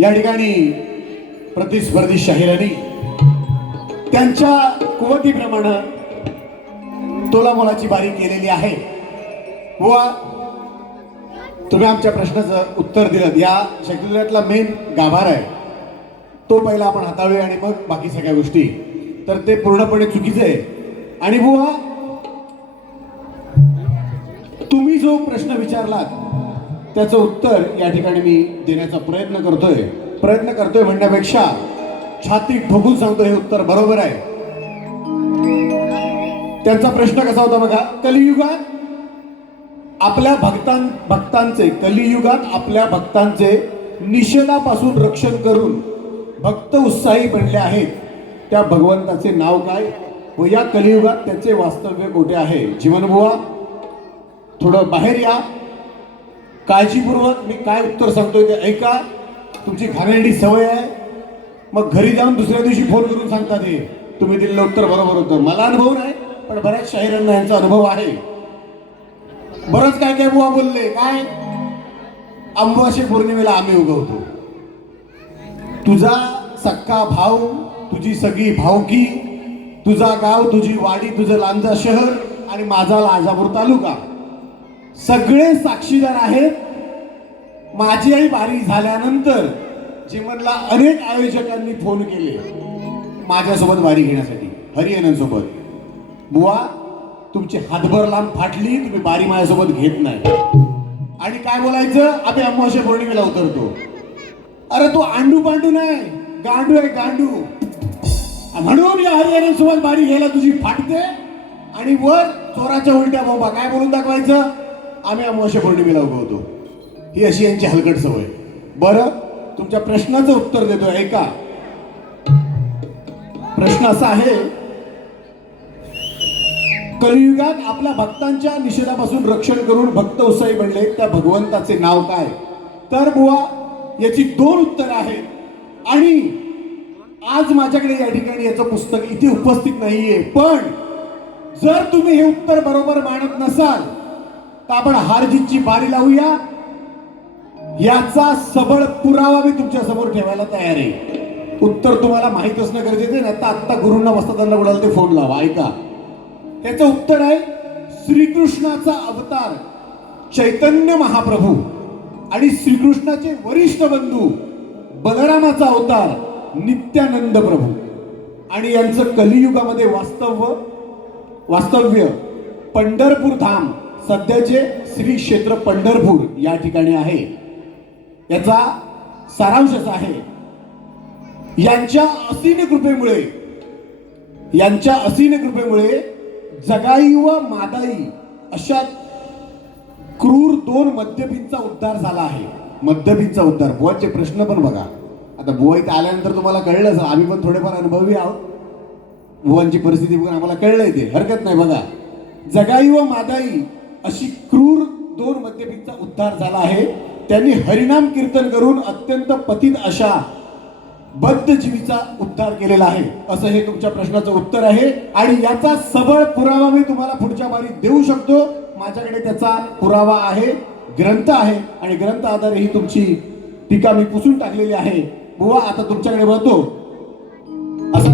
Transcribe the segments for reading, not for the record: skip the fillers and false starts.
या ठिकाणी प्रतिस्पर्धी शाहिरांनी त्यांच्या कुवतीप्रमाणे तोलामोलाची बारी केलेली आहे. बुवा, तुम्ही आमच्या प्रश्नाचं उत्तर दिलं. या शक्तिधरातला मेन गाभार आहे तो पहिला आपण हाताळूया आणि मग बाकी सगळ्या गोष्टी. तर ते पूर्णपणे चुकीचं आहे. आणि बुवा, तुम्ही जो प्रश्न विचारलात त्याचं उत्तर या ठिकाणी मी देण्याचा प्रयत्न करतोय म्हणण्यापेक्षा छाती ठोकून सांगतो हे उत्तर बरोबर आहे. त्यांचा प्रश्न कसा होता बघा. कलियुगात आपल्या भक्तांचे निषेधापासून रक्षण करून भक्त उत्साही बनले आहेत त्या भगवंताचे नाव काय व या कलियुगात त्याचे वास्तव्य कोठे आहे? जीवनबुवा, थोडं बाहेर या. काळजीपूर्वक मी काय उत्तर सांगतोय ते ऐका. तुमची घाणेरडी सवय आहे, मग घरी जाऊन दुसऱ्या दिवशी फोन करून सांगतात हे तुम्ही दिलेलं उत्तर बरोबर होतं. मला अनुभव नाही, पण बऱ्याच शाहिरांना यांचा अनुभव आहे. बरंच काय काय बुवा बोलले. काय अमावास्या पौर्णिमेला आम्ही उगवतो, तुझा सक्का भाऊ, तुझी सगळी भावकी, तुझा गाव, तुझी वाडी, तुझं लांजा शहर आणि माझा लाजापूर तालुका सगळे साक्षीदार आहेत. माझी आई बारी झाल्यानंतर जीवनला अनेक आयोजकांनी फोन केले माझ्यासोबत वारी घेण्यासाठी, हरियाणासोबत. बुवा, तुमची हातभर लांब फाटली, तुम्ही बारी माझ्यासोबत घेत नाही. आणि काय बोलायचं, आम्ही अमावास्या पौर्णिमेला उतरतो. अरे तू आंडू पांडू नाही, गांडू आहे, गांडू. म्हणून या हरियाणासोबत बारी घ्यायला तुझी फाटते आणि वर चोराच्या उलट्या बोंबा काय बोलून दाखवायचं, आम्ही अमावास्या पौर्णिमेला उगवतो. ही अशी यांची हलकट सवय. बरं, तुमच्या प्रश्नाचं उत्तर देतो, ऐका. प्रश्न असा आहे, कलियुगात आपल्या भक्तांच्या निषेधापासून रक्षण करून भक्त उत्साही बनले त्या भगवंताचे नाव काय? तर बुवा, याची 2 उत्तर आहेत. आणि आज माझ्याकडे या ठिकाणी याचं पुस्तक इथे उपस्थित नाहीये, पण जर तुम्ही हे उत्तर बरोबर मानत नसाल तर आपण हारजीतची बारी लावूया. याचा सबळ पुरावा मी तुमच्या समोर ठेवायला तयार आहे. उत्तर तुम्हाला माहित असणं गरजेचं आहे ना. आता गुरुंना वस्तादांना बोलायला ते फोन लावा. ऐका, त्याचं उत्तर आहे श्रीकृष्णाचा अवतार चैतन्य महाप्रभू आणि श्रीकृष्णाचे वरिष्ठ बंधू बलरामाचा अवतार नित्यानंद प्रभू आणि यांचं कलियुगामध्ये वास्तव्य पंढरपूर धाम, सध्याचे श्री क्षेत्र पंढरपूर या ठिकाणी आहे. याचा सारांश असा आहे, यांच्या असीम कृपेमुळे जगाई व मादाई अशा क्रूर 2 मद्यपींचा उद्धार झाला आहे. मद्यपींचा उद्धार. बुवाचे प्रश्न पण बघा. आता बुवा इथे आल्यानंतर तुम्हाला कळलं, आम्ही पण थोडेफार अनुभवी आहोत. बुवांची परिस्थिती बघून आम्हाला कळलंय, ते हरकत नाही. बघा, जगाई व मादाई अशी क्रूर 2 मद्यपींचा उद्धार झाला आहे. त्यांनी हरिनाम कीर्तन करून अत्यंत पतित अशा बद्धजीवीचा उद्धार केलेला आहे, असं हे तुमच्या प्रश्नाचं उत्तर आहे. आणि याचा सबळ पुरावा मी तुम्हाला पुढच्या बारीत देऊ शकतो. माझ्याकडे त्याचा पुरावा आहे, ग्रंथ आहे आणि ग्रंथ आधारे ही तुमची टीका मी पुसून टाकलेली आहे. बुवा, आता तुमच्याकडे बघतो. असं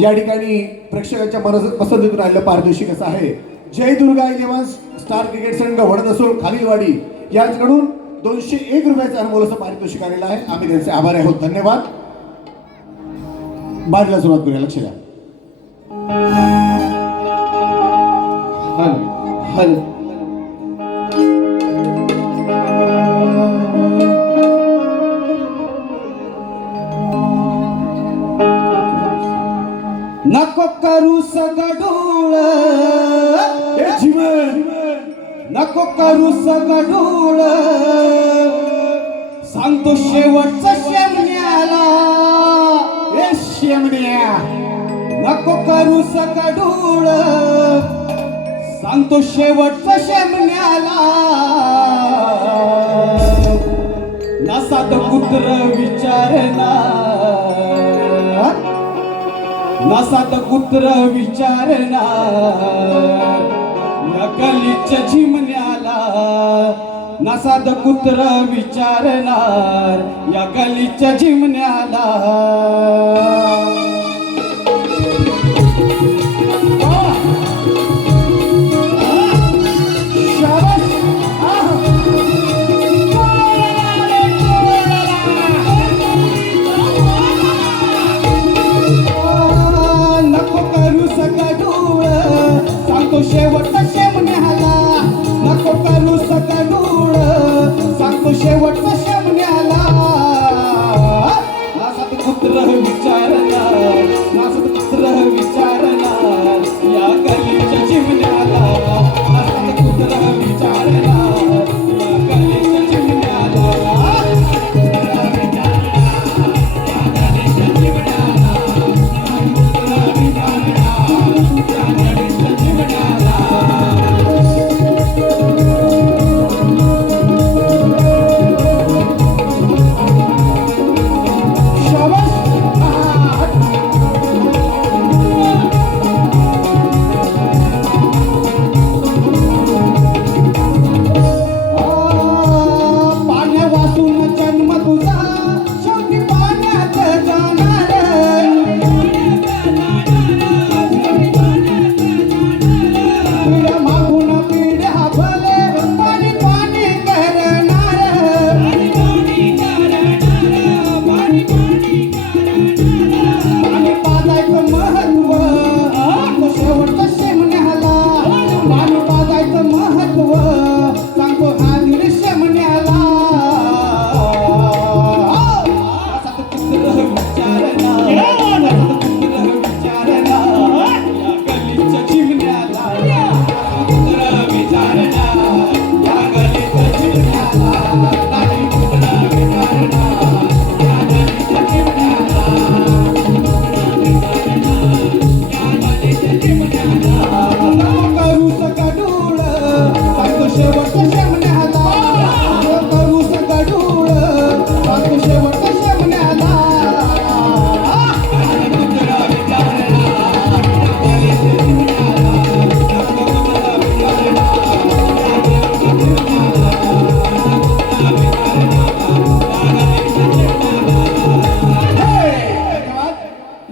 या ठिकाणी प्रेक्षकांच्या पसंतीतून आलेलं पारितोषिक असं आहे. जय दुर्गा 11 स्टार क्रिकेट संघ वडदसोल खालीलवाडी यांच्याकडून 201 रुपयाचं अनमोल असं पारितोषिक आलेलं आहे. आम्ही त्यांचे आभारी आहोत. धन्यवाद. बाजूला सुरुवात करूया. लक्ष द्या. नको करू सगडूळ, जीवन नको करू सगडूळ, सांगतो शेवटचा शेमण्याला. शेमण्या, नको करू सगडूळ, सांगतो शेवटचा शेमण्याला. नसात कुत्र विचारणार, नसात कुत्र विचारणार, नकलीच्या झिमण्याला. ना साध कुत्र विचारणार या गलीच्या जिमण्याला. नको करू सकडूळ सांगतो शेवटचा शेमण्याला. नको करू सकडूळ सांगतो शेवटचा शेमण्याला. नासात कुत्र विचारणार, नासात कुत्र विचारणार या गलीच्या जिमण्याला. नासात कुत्र विचारणार या गलीच्या जिमण्याला.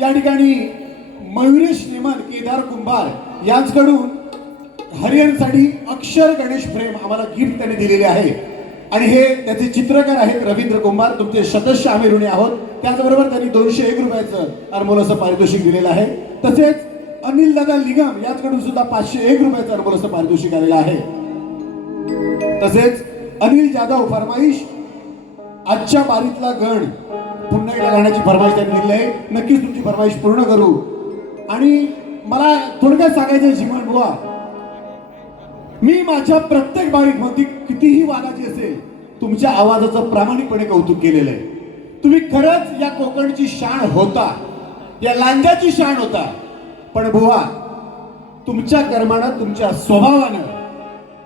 या ठिकाणी मयुरेश नेमान केदार कुंभार यांच्याकडून हरिहरसाठी अक्षर गणेश प्रेम आम्हाला गिफ्ट त्यांनी दिलेले आहे आणि हे त्याचे चित्रकार आहेत रवींद्र कुंभार. तुमचे सदस्य आम्ही ऋणी आहोत. त्याचबरोबर त्यांनी 201 रुपयाचं अनमोल असं पारितोषिक दिलेलं आहे. तसेच अनिल दादा लिगम यांच्याकडून सुद्धा 501 रुपयाचं अनमोल असं पारितोषिक आलेलं आहे. तसेच अनिल जाधव फरमाईश आजच्या बारीतला गण पुन्हा एकदा गाण्याची फरमाईश त्यांनी दिली आहे. नक्कीच तुमची फरमाईश पूर्ण करू. आणि मला थोडक्यात सांगायचं जीवन बुवा, मी माझ्या प्रत्येक बारीक मध्ये कितीही वादाची असेल तुमच्या आवाजाचं प्रामाणिकपणे कौतुक केलेलं आहे. तुम्ही खरंच या कोकणची शान होता, या लांजाची शान होता. पण बुवा तुमच्या कर्मानं, तुमच्या स्वभावानं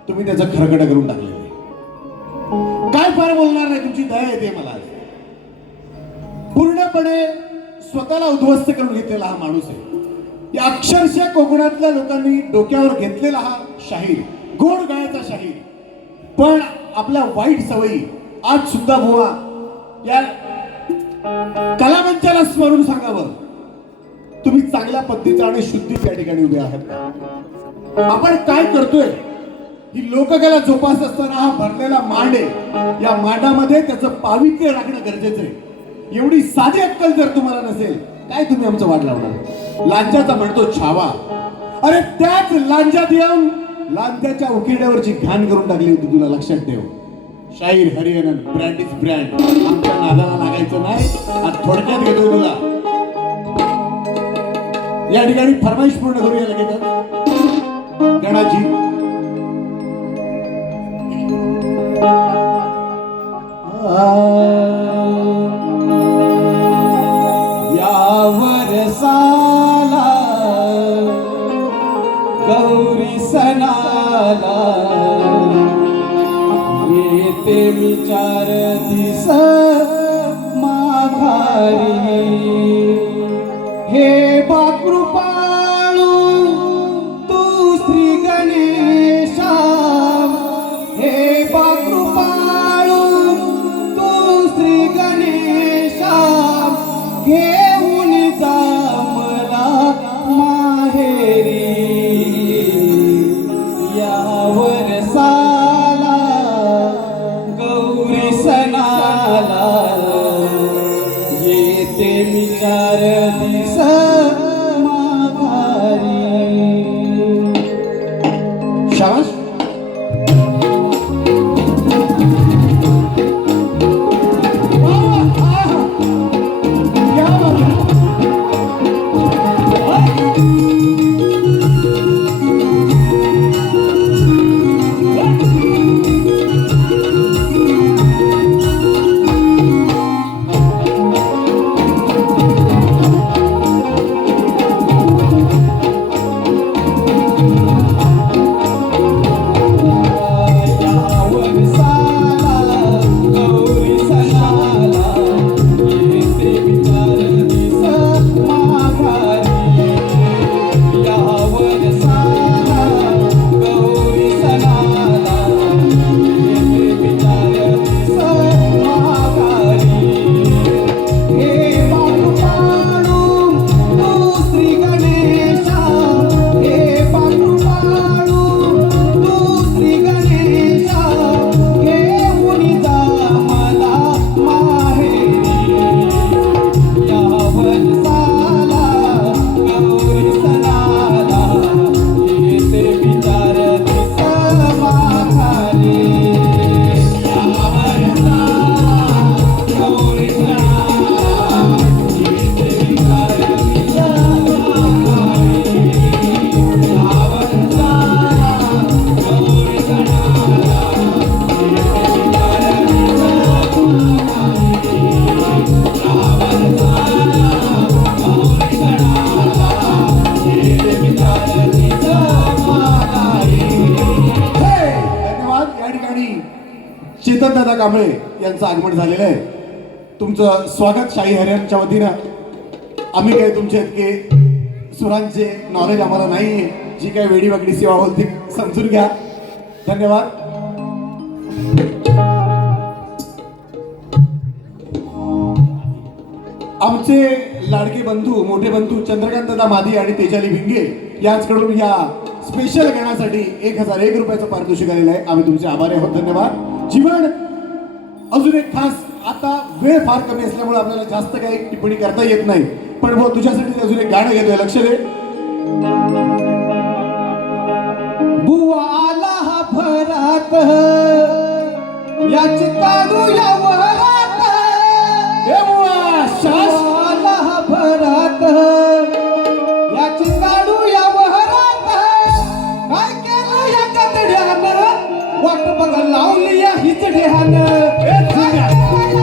तुम्ही त्याचं खरकट करून टाकलेलं आहे. काय फार बोलणार नाही, तुमची दया येते मला. पूर्णपणे स्वतःला उद्ध्वस्त करून घेतलेला हा माणूस आहे. या अक्षरशः कोकणातल्या लोकांनी डोक्यावर घेतलेला हा शाहीर, गोड गायचा शाहीर. पण आपल्या वाईट सवयी आज सुद्धा बुवा या कलामंचाला स्मरून सांगावं, तुम्ही चांगल्या पद्धतीने आणि शुद्धीत या ठिकाणी उभे आहात. आपण काय करतोय ही लोककला जोपासत असताना हा भरलेला मांड आहे. या मांडामध्ये त्याचं पावित्र्य राखणं गरजेचं आहे. एवढी साधी अक्कल जर तुम्हाला नसेल, काय तुम्ही आमचं वाट लावणार? लांजाचा म्हणतो छावा. अरे त्याच लांजात येऊन लांजाच्या उकिरड्यावरची घाण करून टाकली होती. तुला लक्षात ठेव. शाहीर हरिहरन, ब्रँड इज ब्रँड. आमच्या नादाला लागायचं नाही. आज थोडक्यात घेतो तुला. या ठिकाणी फरमाईश पूर्ण करूया लगेच. गणाजी साला गौरी सणाला येते विचार दिस माघारी. हे बाकृपाळू तू श्री गणेशा, हे बाकृपा चंदनदादा कांबळे यांचं आगमन झालेलं आहे. तुमचं स्वागत शाही हरियांच्या वतीनं. आम्ही काही तुमच्या इतके सुरांचे नॉलेज आम्हाला नाही आहे. जी काही वेडीवाकडी सेवा होती समजून घ्या. धन्यवाद. आमचे लाडके बंधू मोठे बंधू चंद्रकांतदा मादी आणि तेजाली भिंगे यांच्याकडून या स्पेशल गाण्यासाठी 1001 रुपयाचं पारितोषिक आलेलं आहे. आम्ही तुमचे आभारी आहोत. धन्यवाद. जीवन अजून एक खास, आता वेळ फार कमी असल्यामुळे आपल्याला जास्त काही टिप्पणी करता येत नाही, पण भाऊ तुझ्यासाठी अजून एक गाणं घेतोय. लक्ष दे. बुवा आला हा भरात याची काढू या वरात. हे बुवा, शास. बुवा आला हा भरात याची काढू या वरात. काय केलं या कतड्यानं, वाट बघा लावली या हिचड्यानं. हे जुन्या. वाट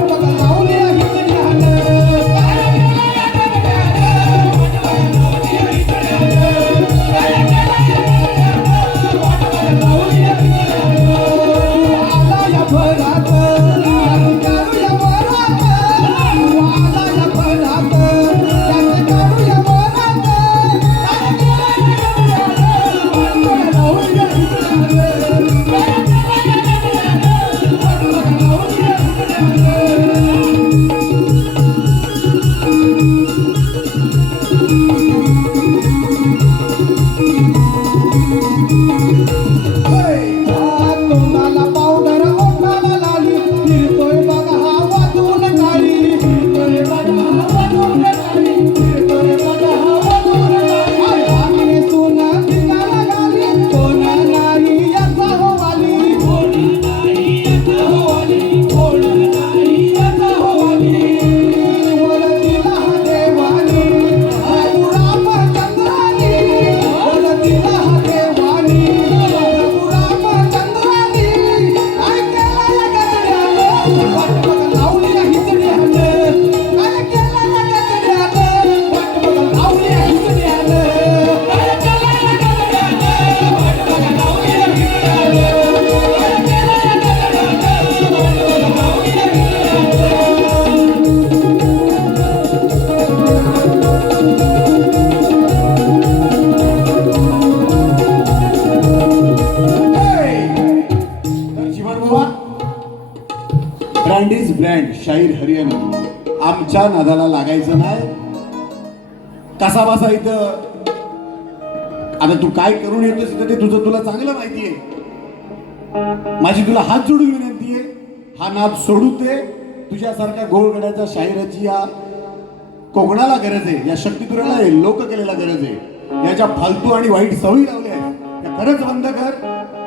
बघा लावली या हिचड्यानं. Brand is brand. शाहीर हरियाणा. आमच्या नादाला लागायचं नाही. कसा बसा इथं. आता तू काय करून येतोस इथं ते तुझं तुला चांगलं माहितीये. माझी तुला हात जोडून विनंती आहे, हा नाद सोडू दे. तुझ्यासारख्या गोळगड्याच्या शाहिराची या कोकणाला गरज आहे, या शक्तितुऱ्याला लोककलेला गरज आहे. याच्या फालतू आणि वाईट सवयी लावल्या आहेत त्या खरंच बंद कर.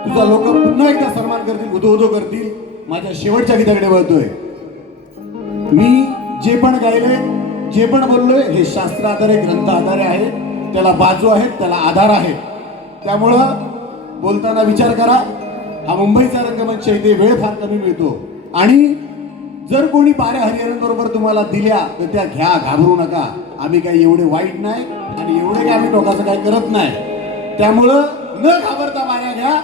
तुझा लोक पुन्हा एकदा सन्मान करतील, उदो करतील. माझ्या शेवटच्या गीताकडे वळतोय. मी जे पण गायले, जे पण बोललोय, हे शास्त्र आधारे ग्रंथ आधारे आहे. त्याला बाजू आहेत, त्याला आधार आहे. त्यामुळं बोलताना विचार करा. हा मुंबईचा रंगमंच इथे वेळ फार कमी मिळतो आणि जर कोणी बाऱ्या हरिहरांबरोबर तुम्हाला दिल्या तर त्या घ्या, घाबरू नका. आम्ही काही एवढे वाईट नाही आणि एवढे काही आम्ही टोकाचं काही करत नाही. त्यामुळं न घाबरता बाऱ्या घ्या.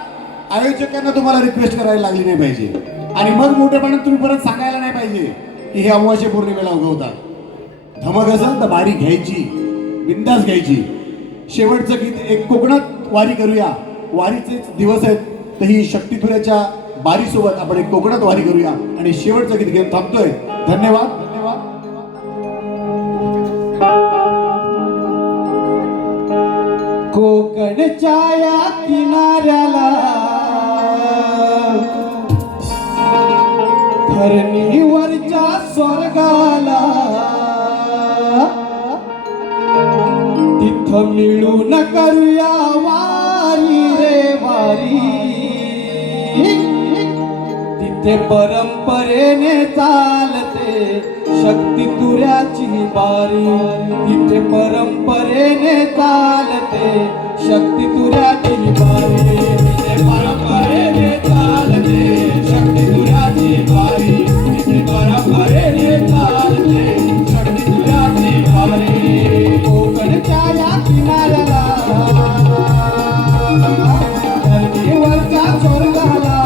आयोजकांना तुम्हाला रिक्वेस्ट करायला लागली नाही पाहिजे आणि मग मोठेपणात तुम्ही परत सांगायला नाही पाहिजे की हे अमावास्या पौर्णिमेला उगवतात. धमक असेल तर बारी घ्यायची, बिंदास घ्यायची. शेवटचं गीत एक कोकणात वारी करूया. वारीचेच दिवस आहेत, तर ही शक्तितुऱ्याच्या बारीसोबत आपण एक कोकणात वारी करूया आणि शेवटचं गीत घेऊन थांबतोय. धन्यवाद. धन्यवाद. कोकणच्या या किनाऱ्याला धरणीवरच्या स्वर्गाला तिथं मिळून करूया वारी रे वारी. तिथे परंपरेने चालते शक्तितुऱ्याची बारी. तिथे परंपरेने चालते शक्तितुऱ्याची बारी. तिथे परंपरेने चालते शक्तितुऱ्याची बारी. तिथे परंपरेने चालते शक्तितुऱ्याची बारी. कोकणच्या या किनाऱ्याला धरणीवरच्या स्वर्गाला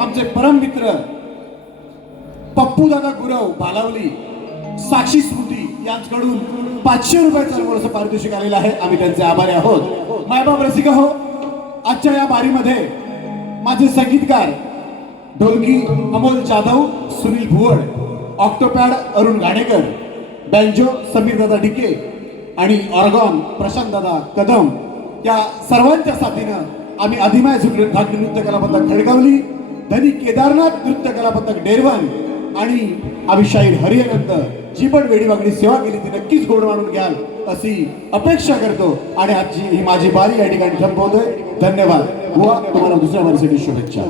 आमचे परम मित्र पप्पू दादा गुरव बालावली साक्षी स्मृती यांच्याकडून 500 रुपयाचं मोठं पारितोषिक आलेलं आहे. आम्ही त्यांचे आभारी आहोत. मायबाप रसिक हो, आजच्या या बारीमध्ये माझे संगीतकार ढोलकी अमोल जाधव, सुनील भुवड, ऑक्टोपॅड अरुण गाणेकर, बँजो समीर दादा डिके आणि ऑर्गॉन प्रशांत दादा कदम या सर्वांच्या साथीनं आम्ही अधिमाय धाकटी नृत्य कला पथक खडगावली, धनी केदारनाथ नृत्य कला पथक डेरवण आणि आम्ही शाहीर हरिअनंद जी पण वेडी वागडी सेवा केली ती नक्कीच गोड मानून घ्याल अशी अपेक्षा करतो आणि आजची ही माझी बारी या ठिकाणी थांबवतोय. धन्यवाद. बुवा, तुम्हाला दुसऱ्या बारीसाठी शुभेच्छा.